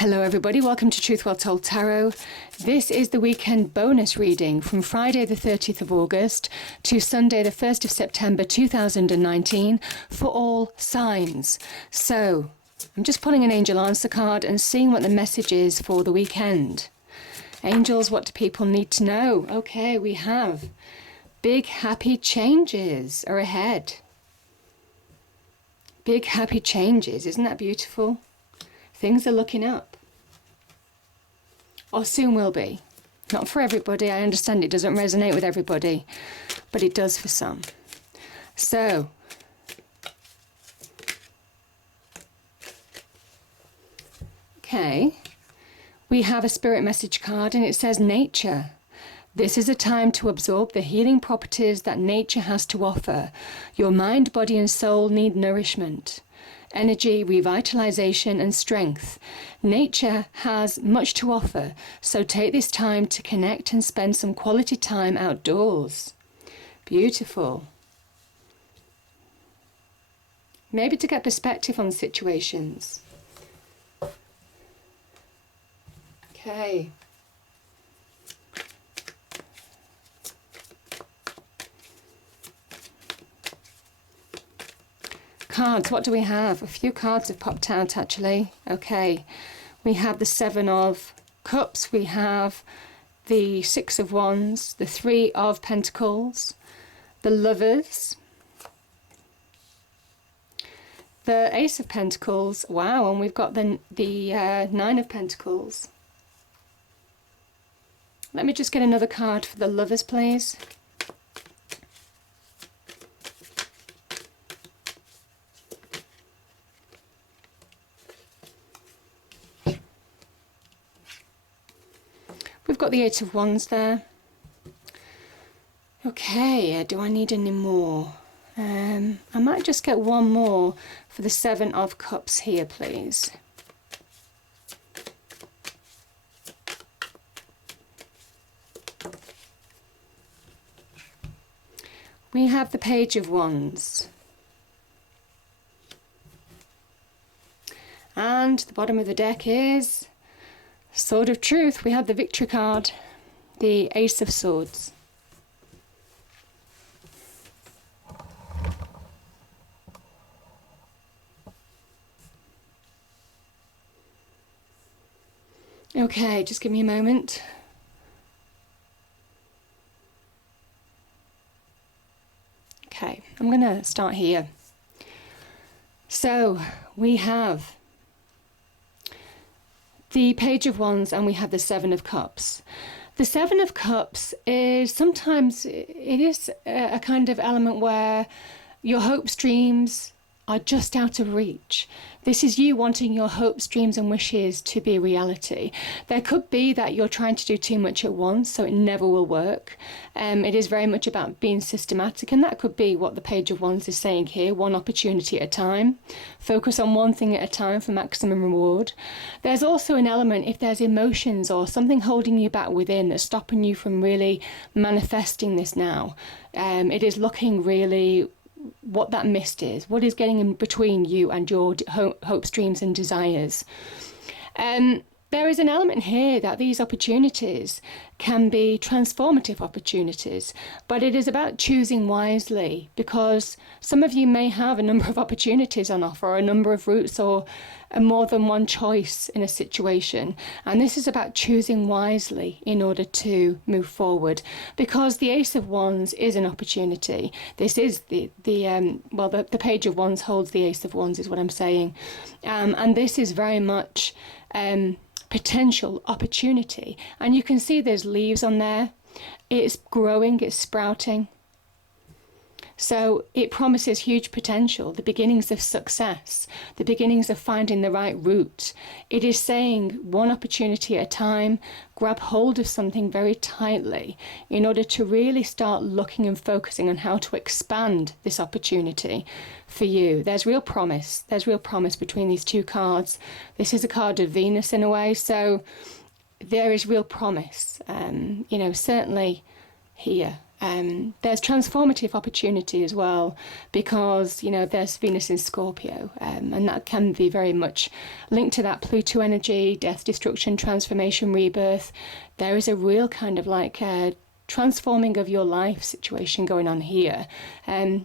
Hello everybody, welcome to Truth Well Told Tarot. This is the weekend bonus reading from Friday the 30th of August to Sunday the 1st of September 2019 for all signs. So, I'm just pulling an angel answer card and seeing what the message is for the weekend. Angels, what do people need to know? Okay, we have big happy changes are ahead. Big happy changes, isn't that beautiful? Things are looking up. Or soon will be. Not for everybody, I understand it doesn't resonate with everybody, but it does for some. So, okay, we have a spirit message card and it says nature. This is a time to absorb the healing properties that nature has to offer. Your mind, body and soul need nourishment, energy, revitalization and strength. Nature has much to offer, so take this time to connect and spend some quality time outdoors. Beautiful. Maybe to get perspective on situations. Okay. Cards, what do we have? A few cards have popped out actually. Okay, we have the Seven of Cups, we have the Six of Wands, the Three of Pentacles, the Lovers, the Ace of Pentacles, wow, and we've got the Nine of Pentacles. Let me just get another card for the Lovers, please. We've got the Eight of Wands there. Okay, do I need any more? I might just get one more for the Seven of Cups here, please. We have the Page of Wands. And the bottom of the deck is Sword of Truth. We have the Victory card, the Ace of Swords. Okay, just give me a moment. Okay, I'm going to start here. So, we have the Page of Wands and we have the Seven of Cups. The Seven of Cups is sometimes, it is a kind of element where your hopes, dreams are just out of reach. This is you wanting your hopes, dreams and wishes to be a reality. There could be that you're trying to do too much at once, so it never will work. It is very much about being systematic, and that could be what the Page of Wands is saying here, one opportunity at a time. Focus on one thing at a time for maximum reward. There's also an element, if there's emotions or something holding you back within that's stopping you from really manifesting this now, it is looking really what that mist is, what is getting in between you and your hopes, dreams and desires. There is an element here that these opportunities can be transformative opportunities, but it is about choosing wisely, because some of you may have a number of opportunities on offer, or a number of routes, or more than one choice in a situation, and this is about choosing wisely in order to move forward, because the Ace of Wands is an opportunity. This is the Page of Wands holds the Ace of Wands is what I'm saying, and this is very much potential opportunity, and you can see there's leaves on there. It's growing, it's sprouting, so it promises huge potential, the beginnings of success, the beginnings of finding the right route. It is saying one opportunity at a time, grab hold of something very tightly in order to really start looking and focusing on how to expand this opportunity for you. There's real promise. There's real promise between these two cards. This is a card of Venus in a way, so there is real promise, certainly here. There's transformative opportunity as well, because there's Venus in Scorpio, and that can be very much linked to that Pluto energy, death, destruction, transformation, rebirth. There is a real kind of like transforming of your life situation going on here,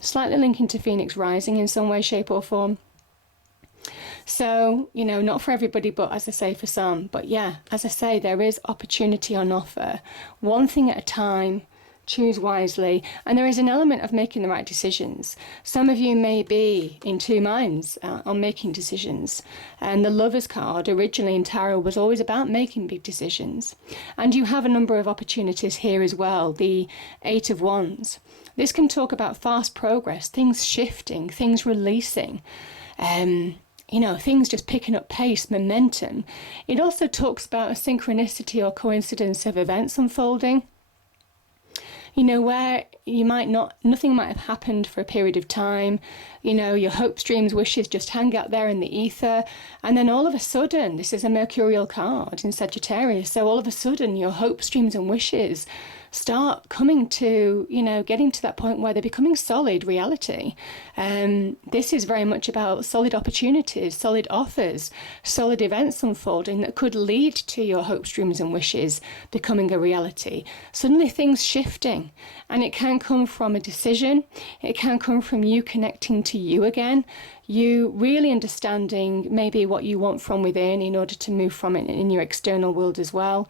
slightly linking to Phoenix rising in some way, shape or form. So, not for everybody, but as I say, for some. But yeah, as I say, there is opportunity on offer, one thing at a time. Choose wisely, and there is an element of making the right decisions. Some of you may be in two minds on making decisions, and the Lovers card originally in tarot was always about making big decisions, and you have a number of opportunities here as well. The Eight of Wands, this can talk about fast progress, things shifting, things releasing, things just picking up pace, momentum. It also talks about a synchronicity or coincidence of events unfolding, where nothing might have happened for a period of time, your hopes, dreams, wishes just hang out there in the ether, and then all of a sudden, this is a mercurial card in Sagittarius, so all of a sudden your hopes, dreams and wishes start coming to, getting to that point where they're becoming solid reality. This is very much about solid opportunities, solid offers, solid events unfolding that could lead to your hopes, dreams and wishes becoming a reality. Suddenly things shifting, and it can come from a decision. It can come from you connecting to you again, you really understanding maybe what you want from within in order to move from it in your external world as well.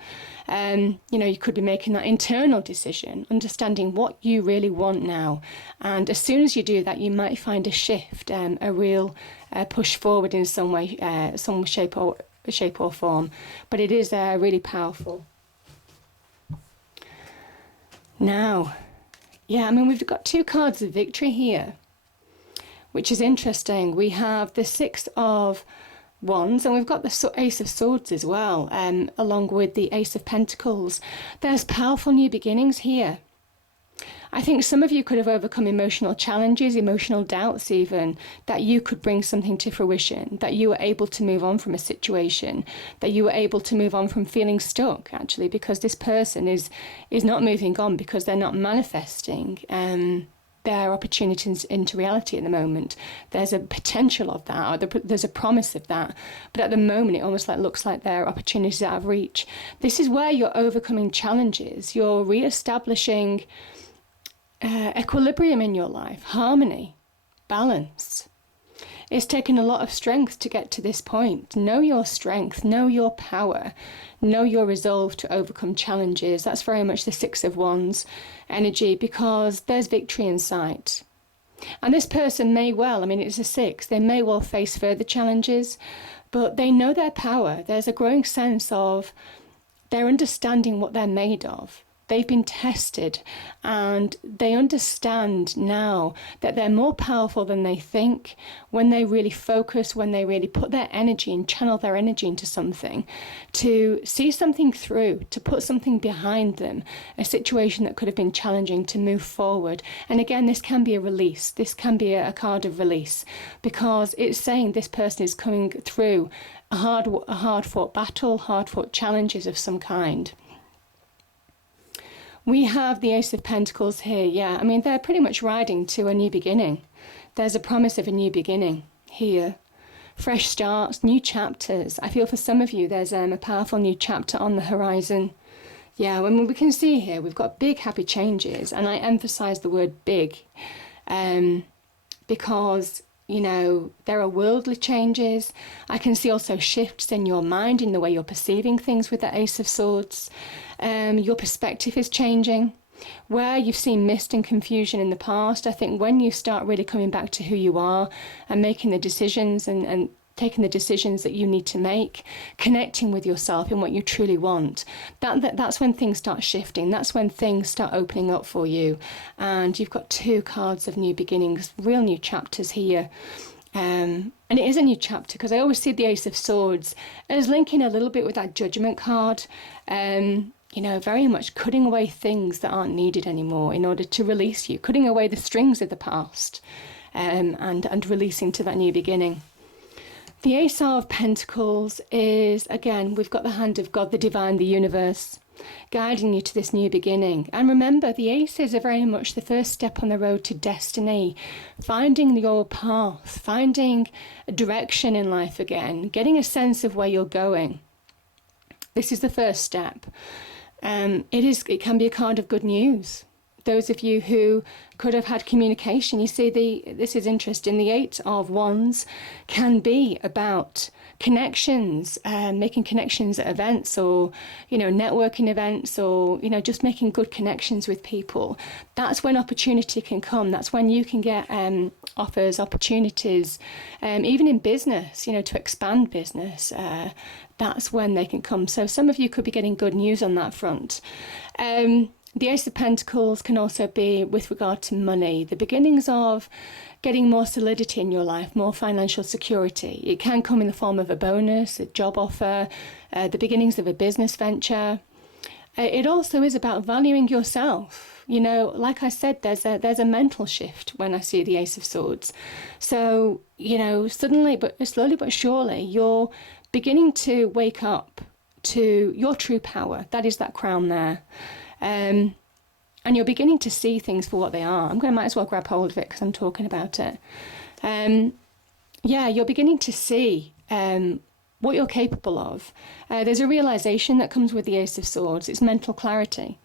You could be making that internal decision, understanding what you really want now. And as soon as you do that, you might find a shift, a real push forward in some way, some shape or form. But it is really powerful. Now, we've got two cards of victory here, which is interesting. We have the Six of Wands, and we've got the Ace of Swords as well, along with the Ace of Pentacles. There's powerful new beginnings here. I think some of you could have overcome emotional challenges, emotional doubts even, that you could bring something to fruition, that you were able to move on from a situation, that you were able to move on from feeling stuck, actually, because this person is not moving on because they're not manifesting their opportunities into reality at the moment. There's a potential of that, or there's a promise of that, but at the moment it almost looks like their opportunities out of reach. This is where you're overcoming challenges, you're re-establishing equilibrium in your life, harmony, balance. It's taken a lot of strength to get to this point. Know your strength, know your power, know your resolve to overcome challenges. That's very much the Six of Wands energy, because there's victory in sight. And this person may well, it's a six, they may well face further challenges, but they know their power. There's a growing sense of they're understanding what they're made of. They've been tested, and they understand now that they're more powerful than they think when they really focus, when they really put their energy and channel their energy into something, to see something through, to put something behind them, a situation that could have been challenging, to move forward. And again, this can be a release. This can be a card of release, because it's saying this person is coming through a hard-fought battle, hard-fought challenges of some kind. We have the Ace of Pentacles here, they're pretty much riding to a new beginning. There's a promise of a new beginning here. Fresh starts, new chapters. I feel for some of you there's a powerful new chapter on the horizon. We can see here we've got big happy changes, and I emphasize the word big because there are worldly changes. I can see also shifts in your mind, in the way you're perceiving things with the Ace of Swords. Your perspective is changing. Where you've seen mist and confusion in the past, I think when you start really coming back to who you are and making the decisions and taking the decisions that you need to make, connecting with yourself and what you truly want, that's when things start shifting. That's when things start opening up for you. And you've got two cards of new beginnings, real new chapters here. And it is a new chapter, because I always see the Ace of Swords as linking a little bit with that Judgment card. Very much cutting away things that aren't needed anymore in order to release you, cutting away the strings of the past, and releasing to that new beginning. The Ace of Pentacles is, again, we've got the hand of God, the divine, the universe. guiding you to this new beginning. And remember, the aces are very much the first step on the road to destiny, finding your path, finding a direction in life again, getting a sense of where you're going. This is the first step. It can be a card of good news. Those of you who could have had communication, you see, this is interesting. The Eight of Wands can be about connections, making connections at events, or networking events, or just making good connections with people. That's when opportunity can come. That's when you can get offers, opportunities, even in business, to expand business. That's when they can come. So some of you could be getting good news on that front. The Ace of Pentacles can also be with regard to money, the beginnings of getting more solidity in your life, more financial security. It can come in the form of a bonus, a job offer, the beginnings of a business venture. It also is about valuing yourself. Like I said, there's a mental shift when I see the Ace of Swords. So, slowly but surely, you're beginning to wake up to your true power. That is that crown there. And you're beginning to see things for what they are. Might as well grab hold of it because I'm talking about it. You're beginning to see what you're capable of. There's a realization that comes with the Ace of Swords. It's mental clarity.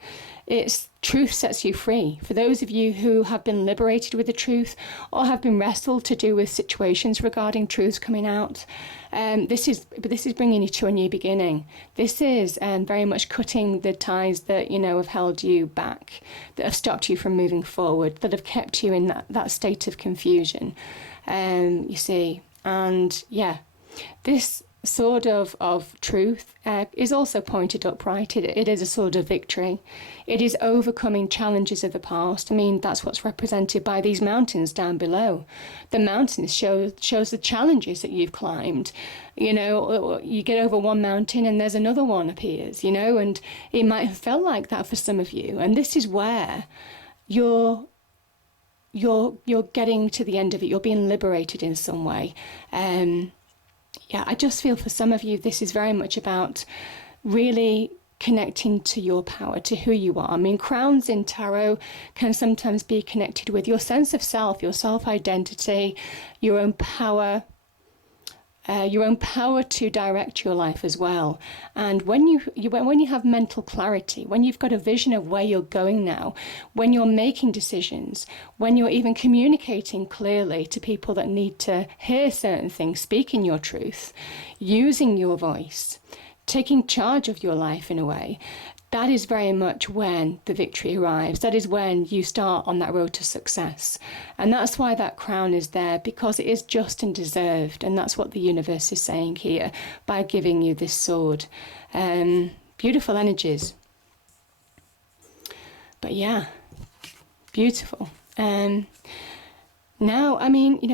It's truth sets you free. For those of you who have been liberated with the truth or have been wrestled to do with situations regarding truths coming out, this is bringing you to a new beginning. This is very much cutting the ties that have held you back, that have stopped you from moving forward, that have kept you in that state of confusion. You see, and this sword of truth is also pointed upright. It is a sword of victory. It is overcoming challenges of the past. That's what's represented by these mountains down below. The mountains shows the challenges that you've climbed. You get over one mountain and there's another one appears, and it might have felt like that for some of you. And this is where you're getting to the end of it. You're being liberated in some way. I just feel for some of you, this is very much about really connecting to your power, to who you are. Crowns in tarot can sometimes be connected with your sense of self, your self-identity, your own power to direct your life as well. And when you have mental clarity, when you've got a vision of where you're going now, when you're making decisions, when you're even communicating clearly to people that need to hear certain things, speaking your truth, using your voice, taking charge of your life in a way, that is very much when the victory arrives. That is when you start on that road to success. And that's why that crown is there, because it is just and deserved. And that's what the universe is saying here by giving you this sword. Beautiful energies. But beautiful. Now,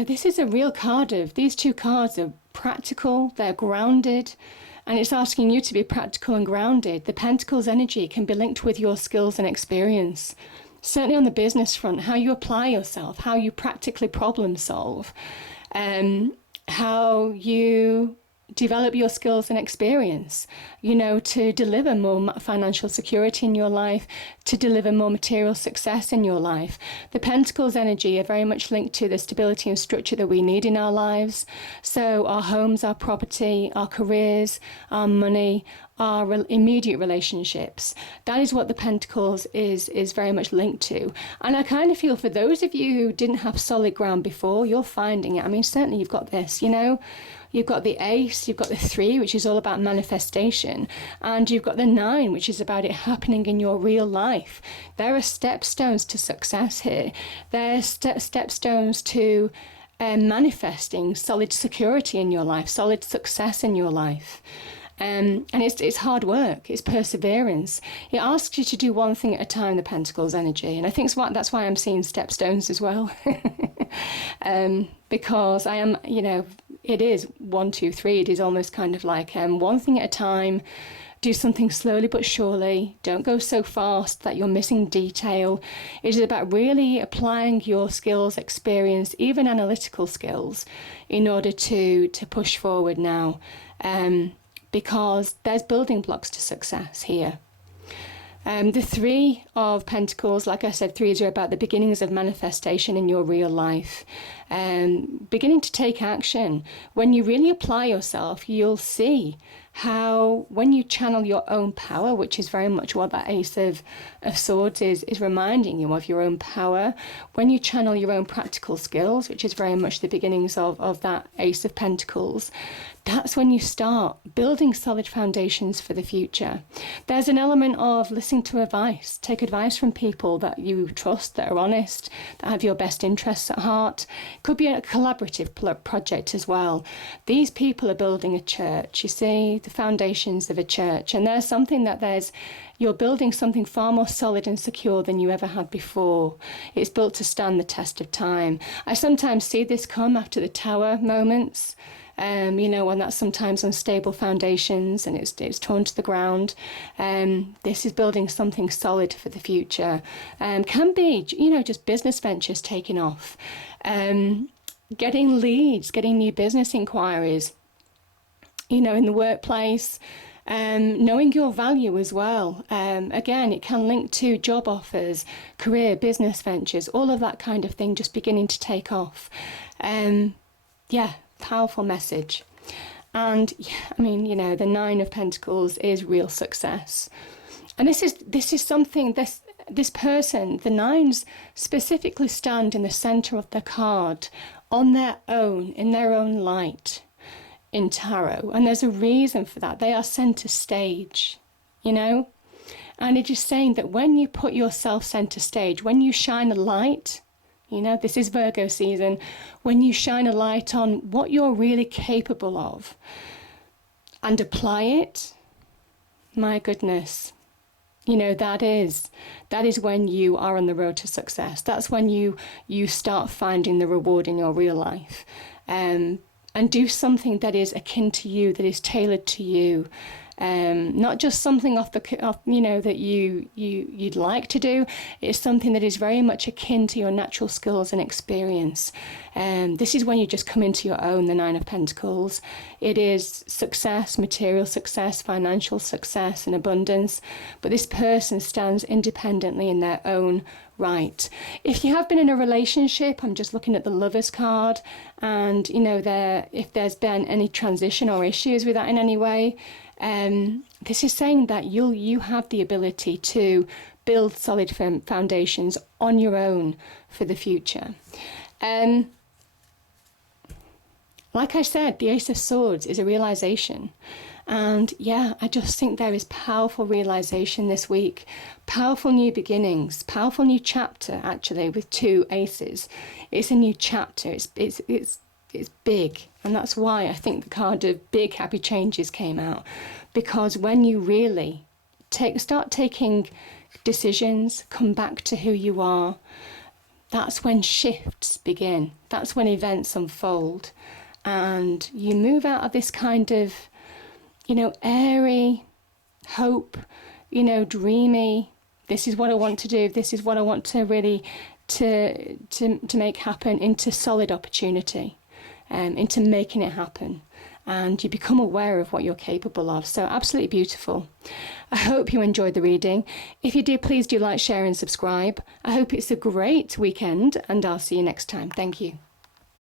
this is a real card of, these two cards are practical, they're grounded. And it's asking you to be practical and grounded. The Pentacles energy can be linked with your skills and experience. Certainly on the business front, how you apply yourself, how you practically problem solve, how you develop your skills and experience, to deliver more financial security in your life, to deliver more material success in your life. The Pentacles energy are very much linked to the stability and structure that we need in our lives. So our homes, our property, our careers, our money, our immediate relationships. That is what the Pentacles is very much linked to. And I kind of feel for those of you who didn't have solid ground before, you're finding it. Certainly you've got this, You've got the Ace, you've got the 3, which is all about manifestation, and you've got the 9, which is about it happening in your real life. There are stepstones to success here. There are stepstones to manifesting solid security in your life, solid success in your life. And it's hard work, it's perseverance. It asks you to do one thing at a time, the Pentacles energy. And I think that's why I'm seeing stepstones as well. Because I am, it is 1, 2, 3. It is almost kind of like one thing at a time. Do something slowly but surely. Don't go so fast that you're missing detail. It is about really applying your skills, experience, even analytical skills, in order to push forward now. Because there's building blocks to success here. The Three of Pentacles, like I said, threes are about the beginnings of manifestation in your real life. Beginning to take action. When you really apply yourself, you'll see how when you channel your own power, which is very much what that Ace of Swords is reminding you of, your own power. When you channel your own practical skills, which is very much the beginnings of that Ace of Pentacles, that's when you start building solid foundations for the future. There's an element of listening to advice. Take advice from people that you trust, that are honest, that have your best interests at heart. It could be a collaborative project as well. These people are building a church, you see, the foundations of a church. And there's something you're building something far more solid and secure than you ever had before. It's built to stand the test of time. I sometimes see this come after the tower moments. When that's sometimes unstable foundations and it's torn to the ground. This is building something solid for the future. Can be, just business ventures taking off. Getting leads, getting new business inquiries, in the workplace. Knowing your value as well. Again, it can link to job offers, career, business ventures, all of that kind of thing just beginning to take off. Powerful message. And the Nine of Pentacles is real success. And this is something, this person, the nines specifically stand in the center of the card on their own, in their own light in tarot. And there's a reason for that. They are center stage, And it is saying that when you put yourself center stage, when you shine a light, this is Virgo season, when you shine a light on what you're really capable of and apply it, my goodness, that is when you are on the road to success. That's when you start finding the reward in your real life. And do something that is akin to you, that is tailored to you. Not just something that you'd like to do. It's something that is very much akin to your natural skills and experience. This is when you just come into your own, the Nine of Pentacles. It is success, material success, financial success and abundance. But this person stands independently in their own right. If you have been in a relationship, I'm just looking at the Lovers card, and if there's been any transition or issues with that in any way, this is saying that you have the ability to build solid foundations on your own for the future. Like I said, the Ace of Swords is a realization. And I just think there is powerful realization this week, powerful new beginnings, powerful new chapter, actually, with two aces. It's a new chapter. It's big. And that's why I think the card of big happy changes came out. Because when you really start taking decisions, come back to who you are, that's when shifts begin. That's when events unfold. And you move out of this kind of airy hope, dreamy, this is what I want to do, this is what I want to really to make happen, into solid opportunity, into making it happen. And you become aware of what you're capable of. So absolutely beautiful. I hope you enjoyed the reading. If you did, please do like, share and subscribe. I hope it's a great weekend, and I'll see you next time. Thank you.